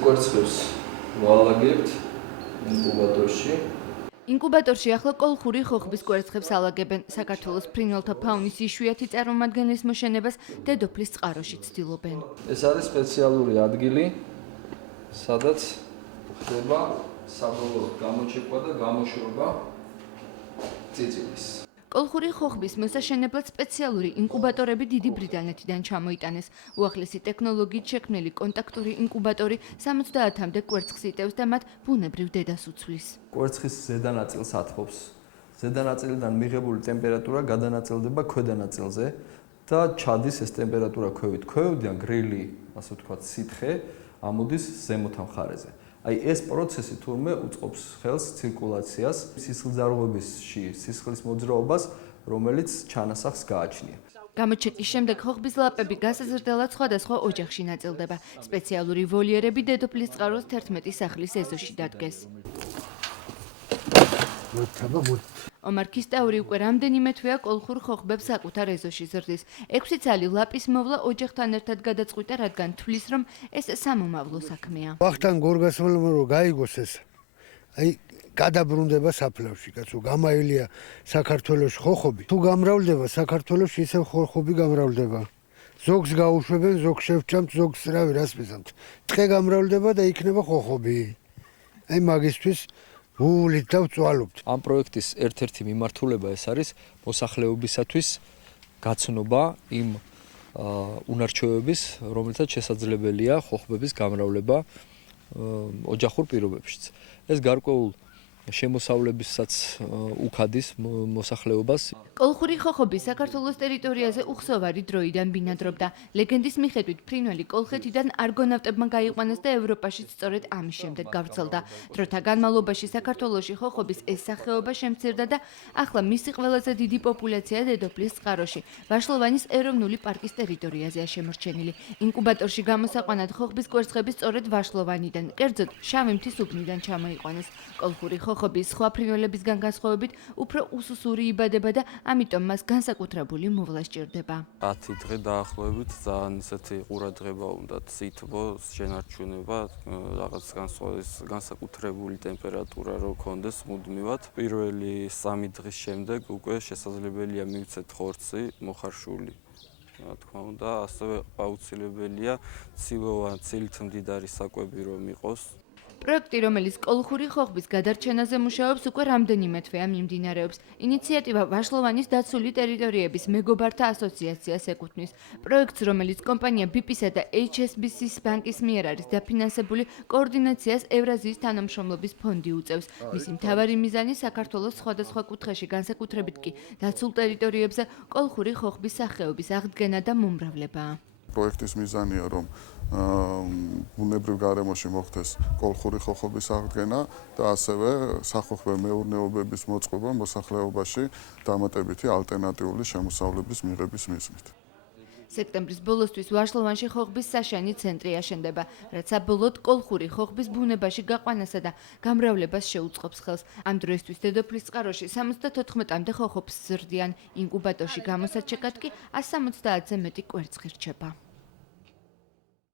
კვერცხებს ვალაგებთ ინკუბატორში. ინკუბატორში ახლა კოლხური ხოხბის კვერცხებს ალაგებენ. საქართველოს ფრინველთა ფაუნის იშვიათი წარმომადგენლის მოშენებას დედოფლის წყაროში ცდილობენ. ეს არის სპეციალური ადგილი, სადაც ხდება საბოლოო გამოჩეკვა და გამოშვება წიწილის. კოლხური ხოხბის მოსაშენებლად სპეციალური ინკუბატორები დიდი ბრიტანეთიდან ჩამოიტანეს. უახლესი ტექნოლოგიით შექმნილი კონტაქტური ინკუბატორი 70-მდე კვერცხს იტევს და მათ ბუნებრივ დედას უცვლის. კვერცხის ზედა ნაწილს ათბობს. ზედა ნაწილიდან მიღებული ტემპერატურა გადანაწილდება ქვედა ნაწილზე და ჩადის ეს ტემპერატურა ქვევით. ქვევიდან გრილი, ასე ვთქვათ, სითხე ამოდის ზემოთ მხარეზე. აი ეს პროცესი თურმე უწყობს ხელს ცირკულაციას, სისხლძარღვებაში სისხლის მოძრაობას, რომელიც ჩანასახს გააჩნია. გამოჩეკის შემდეგ ხოხბის ლაპები გასაზრდელად სხვადასხვა ოჯახში ნაწილდება. სპეციალური ვოლიერები დედოფლის წყაროს 11 სახლის ეზოში დადგეს. ომარ ქისტაური უკვე რამდენიმე თვეა კოლხურ ხოხბებს საკუთარ ეზოში ზრდის. 6 ცალი ლაპის მოვლა ოჯახთან ერთად გადაწყვიტა, რადგან თვლის, რომ ეს სამომავლო საქმეა. ვახტანგ გორგასმელმა რომ გაიგოს ეს, აი გადაბრუნდება საფლავში, კაცო, გამაილია საქართველოს ხოხობი. თუ გამრავლდება საქართველოს ისევ ხოხობი გამრავლდება. ზოგს გაუშვებენ, ზოგს შევჭამთ, ზოგს რავი რას მიზამთ. ტყე გამრავლდება და იქნება ხოხობი. აი მაგისთვის გულით და ვწვალობთ. ამ პროექტის ერთ-ერთი მიმართულება ეს არის მოსახლეობისათვის გაცნობა იმ უნარჩვევების, რომელთაც შესაძლებელია ხოხბების გამრავლება ოჯახურ პირობებშიც. ეს გარკვეულ შემოსავლებისაც უქადის მოსახლეობას. კოლხური ხოხობი საქართველოს ტერიტორიაზე უხსოვარი დროიდან ბინადრობდა. ლეგენდის მიხედვით ფრინველი კოლხეთიდან არგონავტებმა გაიყვანეს და ევროპაშიც სწორედ ამის შემდეგ გავრცელდა. დროთა განმავლობაში საქართველოში ხოხობის ეს სახეობა შემცირდა და ახლა მისი ყველაზე დიდი პოპულაცია დედოფლის წყაროში, ვაშლოვანის ეროვნული პარკის ტერიტორიაზეა შემორჩენილი. ინკუბატორში გამოსაყვანად ხოხბის კვერცხები სწორედ ვაშლოვანიდან, კერძოდ შავი მთის უბნიდან ჩამოიყვანეს. კოლხური ხოხობის სხვა ფრინველებისგან განსხვავებით უფრო უსუსური იბადება და ამიტომ მას განსაკუთრებული მოვლა სჭირდება. 10 დღე დაახლოებით ძალიან ისეთი ყურადღება უნდა სითბო, შენარჩუნება, რაღაც განსაკუთრებული ტემპერატურა რო კონდეს მუდმივად. პირველი 3 დღის შემდეგ უკვე შესაძლებელია მივცეთ ხორცი მოხარშული. რა თქმა უნდა, ასევე აუცილებელია ცილით მდიდარი საკვები რომ იყოს. პროექტი, რომელიც კოლხური ხოხბის გადარჩენაზე მუშაობს, უკვე რამდენიმე თვეა მიმდინარეობს. ინიციატივა ვაშლოვანის დაცული ტერიტორიების მეგობართა ასოციაციას ეკუთვნის. პროექტს, რომელიც კომპანია BP-სა და HSBC ბანკის მიერ არის დაფინანსებული, კოორდინაციას ევრაზიის თანამშრომლობის ფონდი უწევს. მისი მთავარი მიზანი საქართველოს სხვადასხვა კუთხეში, განსაკუთრებით კი დაცულ ტერიტორიებზე კოლხური ხოხბის სახეობის აღდგენა და მომრავლებაა. პროექტის მიზანია, რომ ბუნებრივ გარემოში მოხდეს კოლხური ხოხობის აღდგენა და ასევე სახოხბე მეურნეობების მოწყობა მოსახლეობაში დამატებითი ალტერნატიული შემოსავლების მიღების მიზნით. სექტემბრის ბოლოსთვის ვაშლოვანში ხოხბის საშენი ცენტრი აშენდება, რაც საბოლოოდ კოლხური ხოხბის ბუნებაში გაყვანასა და გამრავლებას შეუწყობს ხელს. ამ დროისთვის დედოფლის წყაროში 74-მდე ხოხობს ზრდიან, ინკუბატორში გამოსაჩეკად კი 170-ზე მეტი კვერცხი რჩება.